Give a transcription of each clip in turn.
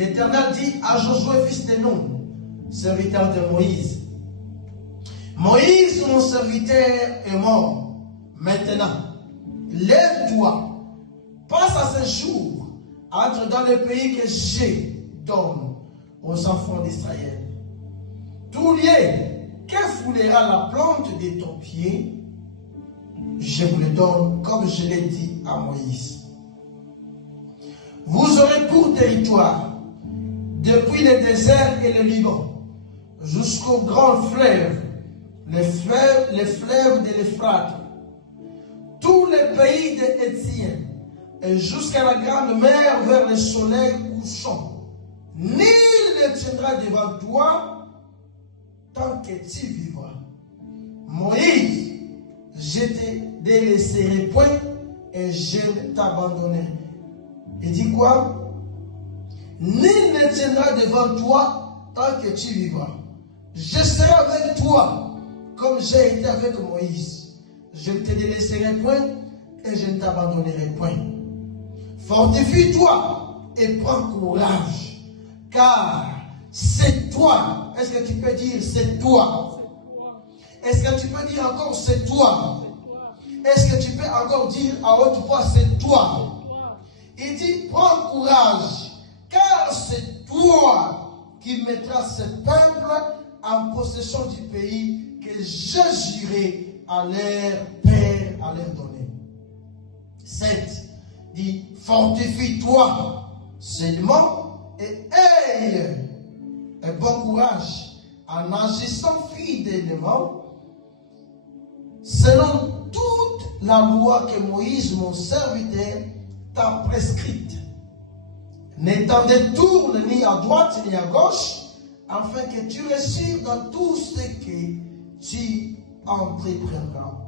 l'Éternel dit à Josué, fils de Nun, serviteur de Moïse, Moïse, mon serviteur, est mort. Maintenant, lève-toi, passe à ce jour, entre dans le pays que je donne aux enfants d'Israël. Tout lieu que foulera la plante de ton pied, je vous le donne comme je l'ai dit à Moïse. Vous aurez pour territoire, depuis le désert et le Liban, jusqu'au grand fleuve, les fleuves de l'Euphrate, tous les pays des Hétiens, et jusqu'à la grande mer vers le soleil couchant. Nul ne tiendra devant toi tant que tu vivras. Moïse, je te délaisserai point et je ne t'abandonnerai. Il dit quoi? Nul ne tiendra devant toi tant que tu vivras. Je serai avec toi comme j'ai été avec Moïse. Je ne te délaisserai point et je ne t'abandonnerai point. Fortifie-toi et prends courage, car c'est toi. Est-ce que tu peux dire c'est toi? Est-ce que tu peux dire encore c'est toi? Est-ce que tu peux encore dire à haute voix c'est toi? Il dit prends courage, car c'est toi qui mettras ce peuple en possession du pays que je jurai à leur père à leur donner. 7. Dit fortifie-toi seulement et aie un bon courage en agissant fidèlement selon toute la loi que Moïse, mon serviteur, t'a prescrite. Ne t'en détourne ni à droite ni à gauche, afin que tu réussisses dans tout ce que tu entreprendras.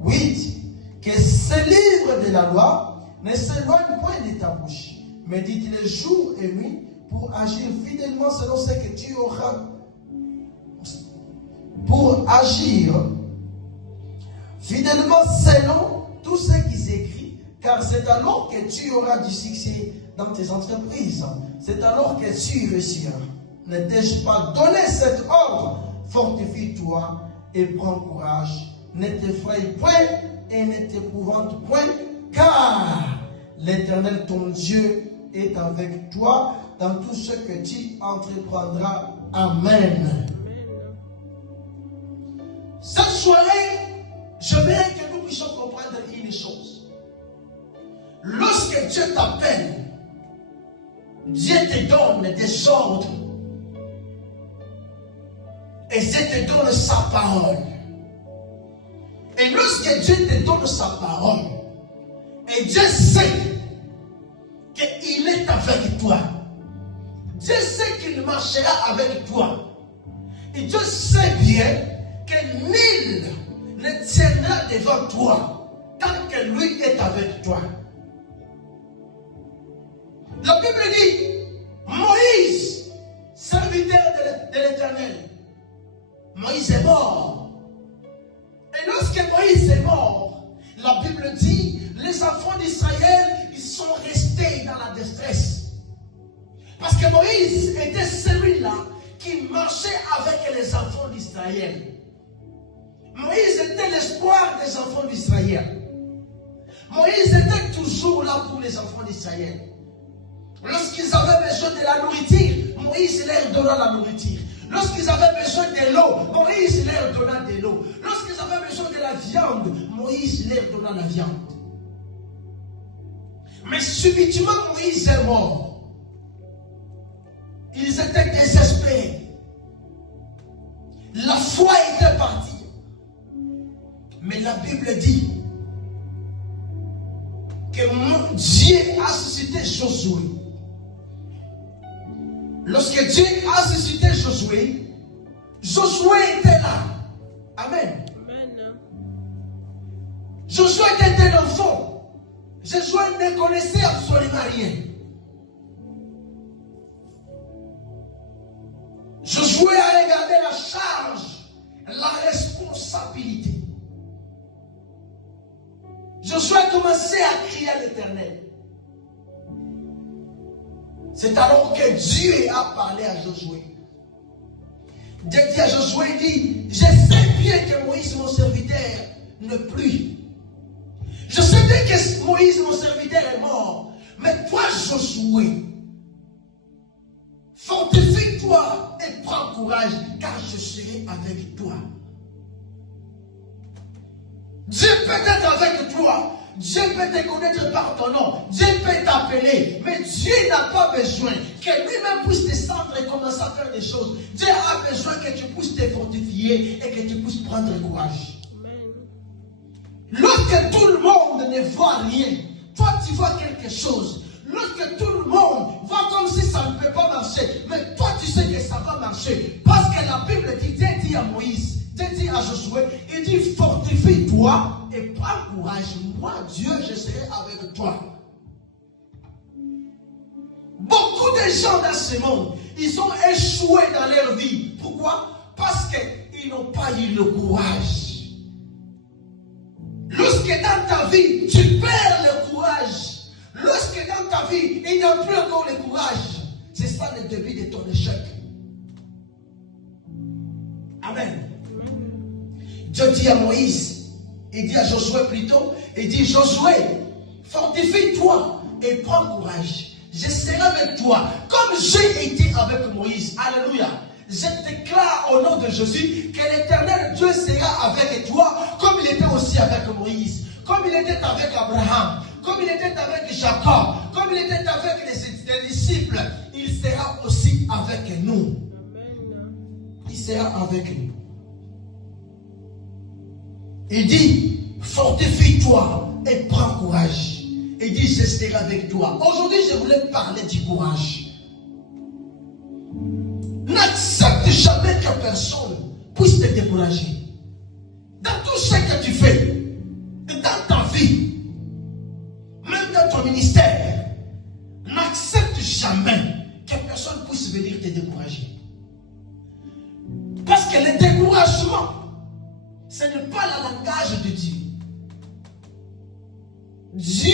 8. Que ce livre de la loi ne s'éloigne point de ta bouche, mais dit-le jour et nuit pour agir fidèlement selon ce que tu auras. Pour agir fidèlement selon tout ce qui s'écrit, car c'est alors que tu auras du succès dans tes entreprises. C'est alors que tu réussiras. Ne t'ai-je pas donné cet ordre? Fortifie-toi et prends courage. Ne t'effraie point et ne t'épouvante point, car l'Éternel ton Dieu est avec toi dans tout ce que tu entreprendras. Amen. Cette soirée, je veux que nous puissions comprendre une chose. Lorsque Dieu t'appelle, Dieu te donne des ordres et Dieu te donne sa parole. Et lorsque Dieu te donne sa parole, et Dieu sait qu'il est avec toi, Dieu sait qu'il marchera avec toi, et Dieu sait bien que nul ne tiendra devant toi tant que lui est avec toi. La Bible dit, Moïse, serviteur de l'Éternel, Moïse est mort. Et lorsque Moïse est mort, la Bible dit, les enfants d'Israël, ils sont restés dans la détresse. Parce que Moïse était celui-là qui marchait avec les enfants d'Israël. Moïse était l'espoir des enfants d'Israël. Moïse était toujours là pour les enfants d'Israël. Lorsqu'ils avaient besoin de la nourriture, Moïse leur donna la nourriture. Lorsqu'ils avaient besoin de l'eau, Moïse leur donna de l'eau. Lorsqu'ils avaient besoin de la viande, Moïse leur donna la viande. Mais subitement, Moïse est mort. Ils étaient désespérés. La foi était partie. Mais la Bible dit que Dieu a suscité Josué. Lorsque Dieu a suscité Josué, Josué était là. Amen. Amen. Josué était un enfant. Josué ne connaissait absolument rien. Josué a regardé la charge, la responsabilité. Josué a commencé à crier à l'Éternel. C'est alors que Dieu a parlé à Josué. Dieu dit à Josué, il dit, je sais bien que Moïse, mon serviteur, ne plus. Je sais bien que Moïse, mon serviteur, est mort. Mais toi, Josué, fortifie-toi et prends courage, car je serai avec toi. Dieu peut être avec toi. Dieu peut te connaître par ton nom. Dieu peut t'appeler. Mais Dieu n'a pas besoin que lui-même puisse descendre et commencer à faire des choses. Dieu a besoin que tu puisses te fortifier et que tu puisses prendre courage. Lorsque tout le monde ne voit rien, toi tu vois quelque chose. Lorsque tout le monde voit comme si ça ne peut pas marcher, mais toi tu sais que ça va marcher. Parce que la Bible dit, Dieu dit à Moïse, Dieu dit à Josué, il dit fortifie-toi et prends courage. Moi, Dieu, je serai avec toi. Beaucoup de gens dans ce monde, ils ont échoué dans leur vie. Pourquoi? Parce qu'ils n'ont pas eu le courage. Lorsque dans ta vie, tu perds le courage, lorsque dans ta vie, il n'y a plus encore le courage, c'est ça le début de ton échec. Amen. Dieu dit à Moïse, il dit à Josué plutôt, il dit Josué, fortifie-toi et prends courage. Je serai avec toi, comme j'ai été avec Moïse. Alléluia. Je déclare au nom de Jésus que l'Éternel Dieu sera avec toi, comme il était aussi avec Moïse, comme il était avec Abraham, comme il était avec Jacob, comme il était avec les disciples. Il sera aussi avec nous. Il sera avec nous. Il dit, fortifie-toi et prends courage. Il dit, je serai avec toi. Aujourd'hui, je voulais parler du courage. N'accepte jamais que personne puisse te décourager. Dans tout ce que tu fais, dans ta vie, même dans ton ministère, n'accepte jamais que personne puisse venir te décourager. Parce que le découragement, ce n'est pas le langage de Dieu. Dieu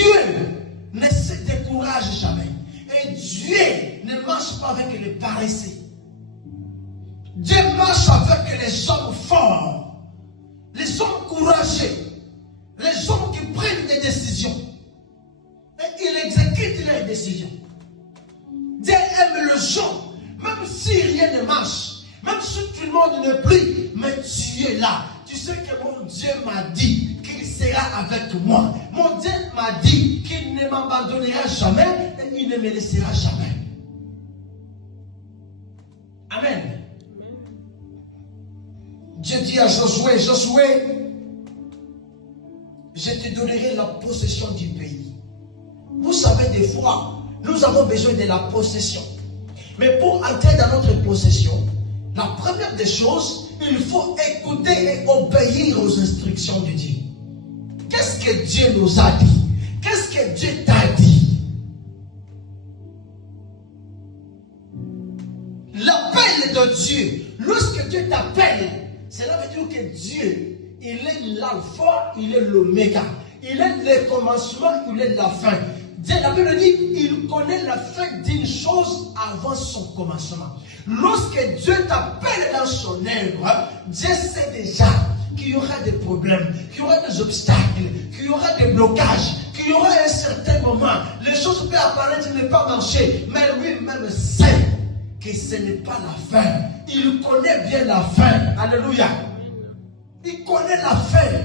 ne se décourage jamais. Et Dieu ne marche pas avec les paresseux. Dieu marche avec les hommes forts, les hommes courageux, les hommes qui prennent des décisions. Et il exécute leurs décisions. Dieu aime les gens, même si rien ne marche, même si tout le monde ne prie, mais tu es là. Tu sais que mon Dieu m'a dit qu'il sera avec moi. Mon Dieu m'a dit qu'il ne m'abandonnera jamais et il ne me laissera jamais. Amen. Dieu dit à Josué, Josué, je te donnerai la possession du pays. Vous savez, des fois, nous avons besoin de la possession. Mais pour entrer dans notre possession, la première des choses, il faut écouter et obéir aux instructions de Dieu. Qu'est-ce que Dieu nous a dit? Qu'est-ce que Dieu t'a dit? L'appel de Dieu, lorsque Dieu t'appelle, cela veut dire que Dieu, il est l'alpha, il est l'oméga. Il est le commencement, il est la fin. Dieu, la Bible dit, il connaît la fin d'une chose avant son commencement. Lorsque Dieu t'appelle dans son œuvre, Dieu sait déjà qu'il y aura des problèmes, qu'il y aura des obstacles, qu'il y aura des blocages, qu'il y aura un certain moment, les choses peuvent apparaître, ne pas marcher, mais lui-même sait que ce n'est pas la fin. Il connaît bien la fin. Alléluia. Il connaît la fin.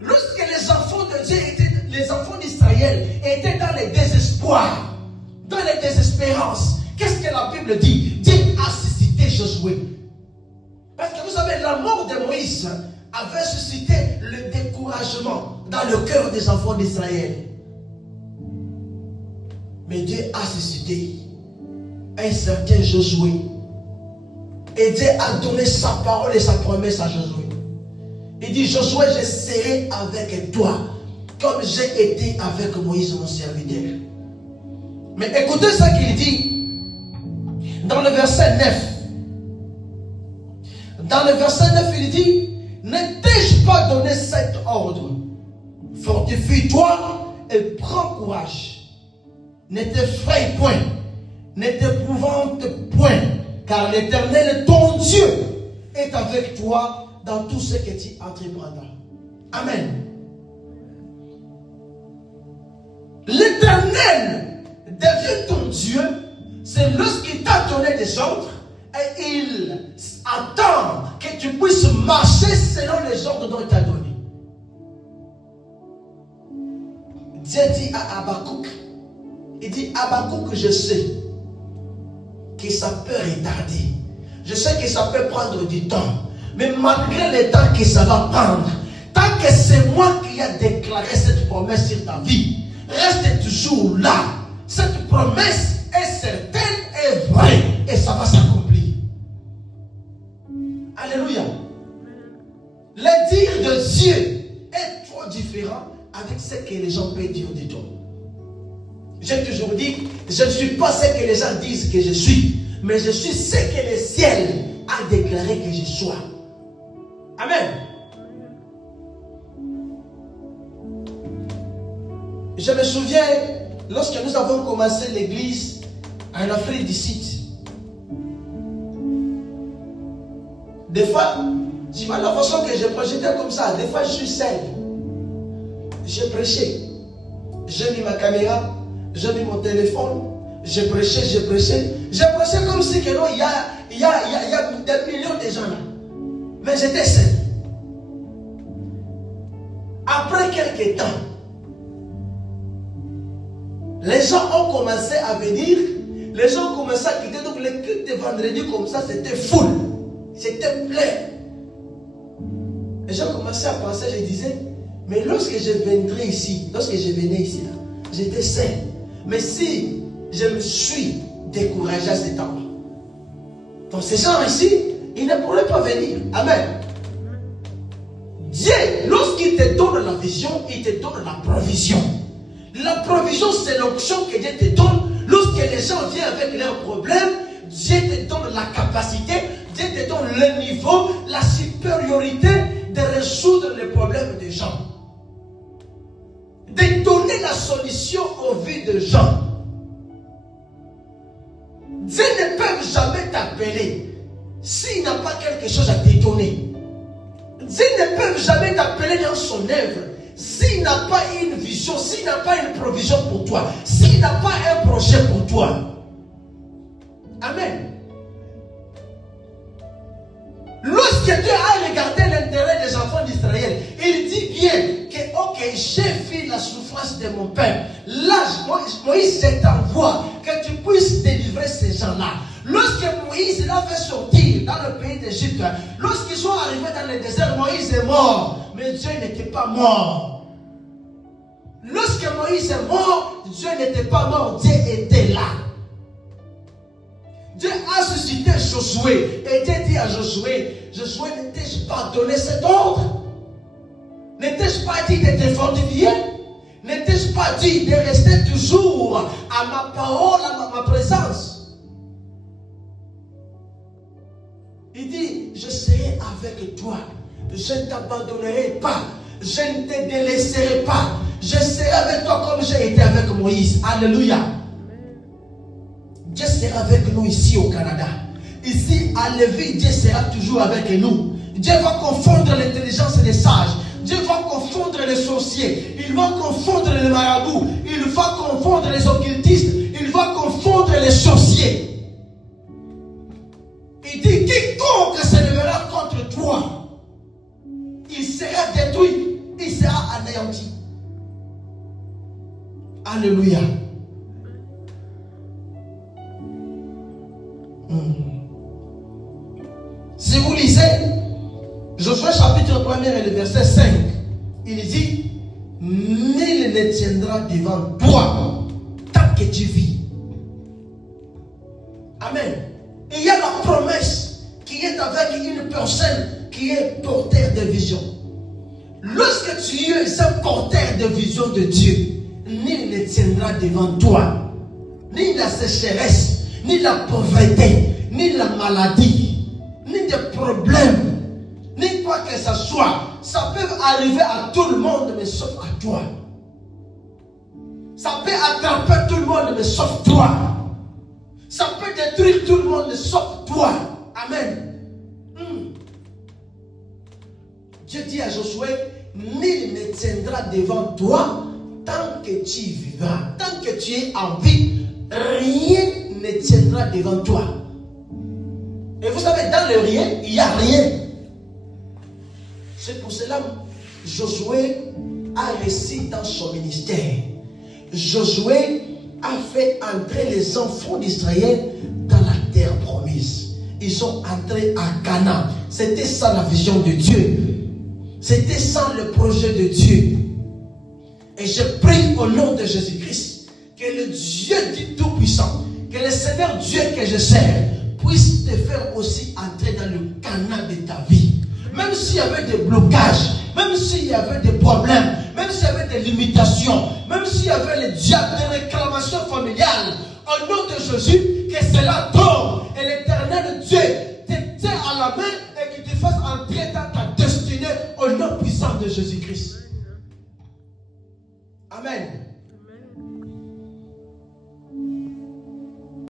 Lorsque les enfants de Dieu étaient, les enfants d'Israël étaient dans le désespoir, dans les désespérances, qu'est-ce que la Bible dit? Dieu a suscité Josué. Parce que vous savez, la mort de Moïse avait suscité le découragement dans le cœur des enfants d'Israël. Mais Dieu a suscité un certain Josué. Et Dieu a donné sa parole et sa promesse à Josué. Il dit, Josué, je serai avec toi, comme j'ai été avec Moïse, mon serviteur. Mais écoutez ce qu'il dit dans le verset 9. Dans le verset 9, il dit, ne t'ai-je pas donné cet ordre? Fortifie-toi et prends courage. Ne t'effraie point, ne t'épouvante point, car l'Éternel, ton Dieu, est avec toi dans tout ce que tu entreprendras. Amen. L'Éternel devient ton Dieu, c'est lorsqu'il t'a donné des ordres et il attend que tu puisses marcher selon les ordres dont il t'a donné. Dieu dit à Habakkuk, il dit, Habakkuk, je sais que ça peut retarder. Je sais que ça peut prendre du temps. Mais malgré le temps que ça va prendre, tant que c'est moi qui ai déclaré cette promesse sur ta vie, reste toujours là. Cette promesse est certaine et vraie. Et ça va s'accomplir. Alléluia. Le dire de Dieu est trop différent avec ce que les gens peuvent dire de toi. J'ai toujours dit, je ne suis pas ce que les gens disent que je suis, mais je suis ce que le ciel a déclaré que je sois. Amen. Je me souviens, lorsque nous avons commencé l'église en Afrique du Sud, des fois, tu vois la façon que je projetais comme ça, des fois je suis seul. J'ai prêché. J'ai mis ma caméra, j'ai mis mon téléphone, j'ai prêché. J'ai prêché comme si que non, il y a des millions de gens là. Mais j'étais seul. Après quelques temps, les gens ont commencé à venir, les gens ont commencé à quitter. Donc les cultes de vendredi comme ça, c'était full, c'était plein. Et j'ai commencé à penser, je disais, mais lorsque je viendrais ici, lorsque je venais ici, là, j'étais seul. Mais si je me suis découragé à cet endroit, donc ces gens ici, ils ne pourraient pas venir. Amen. Dieu, lorsqu'il te donne la vision, il te donne la provision. La provision, c'est l'option que Dieu te donne. Lorsque les gens viennent avec leurs problèmes, Dieu te donne la capacité, Dieu te donne le niveau, la supériorité de résoudre les problèmes des gens. De donner la solution aux vies des gens. Dieu ne peut jamais t'appeler s'il n'a pas quelque chose à te donner. Dieu ne peut jamais t'appeler dans son œuvre s'il n'a pas une vision, s'il n'a pas une provision pour toi, s'il n'a pas un projet pour toi. Amen. Lorsque Dieu a regardé l'intérêt des enfants d'Israël, il dit bien que, ok, j'ai vu la souffrance de mon père. Là, Moïse, je t'envoie que tu puisses délivrer ces gens-là. Lorsque Moïse l'a fait sortir dans le pays d'Égypte, lorsqu'ils sont arrivés dans le désert, Moïse est mort. Mais Dieu n'était pas mort. Lorsque Moïse est mort, Dieu n'était pas mort, Dieu était là. Dieu a suscité Josué et Dieu dit à Josué, Josué, n'étais-je pas donné cet ordre? N'étais-je pas dit de te fortifier? N'étais-je pas dit de rester toujours à ma parole, à ma présence? Il dit, je serai avec toi. Je ne t'abandonnerai pas. Je ne te délaisserai pas. Je serai avec toi comme j'ai été avec Moïse. Alléluia. Dieu sera avec nous ici au Canada. Ici à Lévis, Dieu sera toujours avec nous. Dieu va confondre l'intelligence des sages. Dieu va confondre les sorciers. Il va confondre les marabouts. Il va confondre les occultistes. Il va confondre les sorciers. Il dit, quiconque se lèvera contre toi, il sera détruit. Il sera anéanti. Alléluia. Si vous lisez Josué chapitre 1 et le verset 5, il dit, nul ne tiendra devant toi tant que tu vis. Amen. Il y a la promesse qui est avec une personne qui est porteur de vision. Lorsque tu es un porteur de vision de Dieu, nul ne tiendra devant toi. Ni la sécheresse, ni la pauvreté, ni la maladie, ni des problèmes, ni quoi que ce soit. Ça peut arriver à tout le monde, mais sauf à toi. Ça peut attraper tout le monde, mais sauf toi. Ça peut détruire tout le monde, sauf toi. Amen. Dieu dit à Josué, nul ne tiendra devant toi tant que tu vivras. Tant que tu es en vie, rien ne tiendra devant toi. Et vous savez, dans le rien, il n'y a rien. C'est pour cela que Josué a réussi dans son ministère. Josué a fait entrer les enfants d'Israël dans la terre promise. Ils sont entrés à Canaan. C'était ça la vision de Dieu. C'était ça le projet de Dieu. Et je prie au nom de Jésus-Christ que le Dieu dit Tout-Puissant, que le Seigneur Dieu que je sers puisse te faire aussi entrer dans le Canaan de ta vie. Même s'il y avait des blocages, même s'il y avait des problèmes, même s'il y avait des limitations, même s'il y avait les diables, des réclamations familiales, au nom de Jésus, que cela tombe et l'Éternel Dieu te tient à la main et qu'il te fasse entrer dans ta destinée au nom puissant de Jésus-Christ. Amen.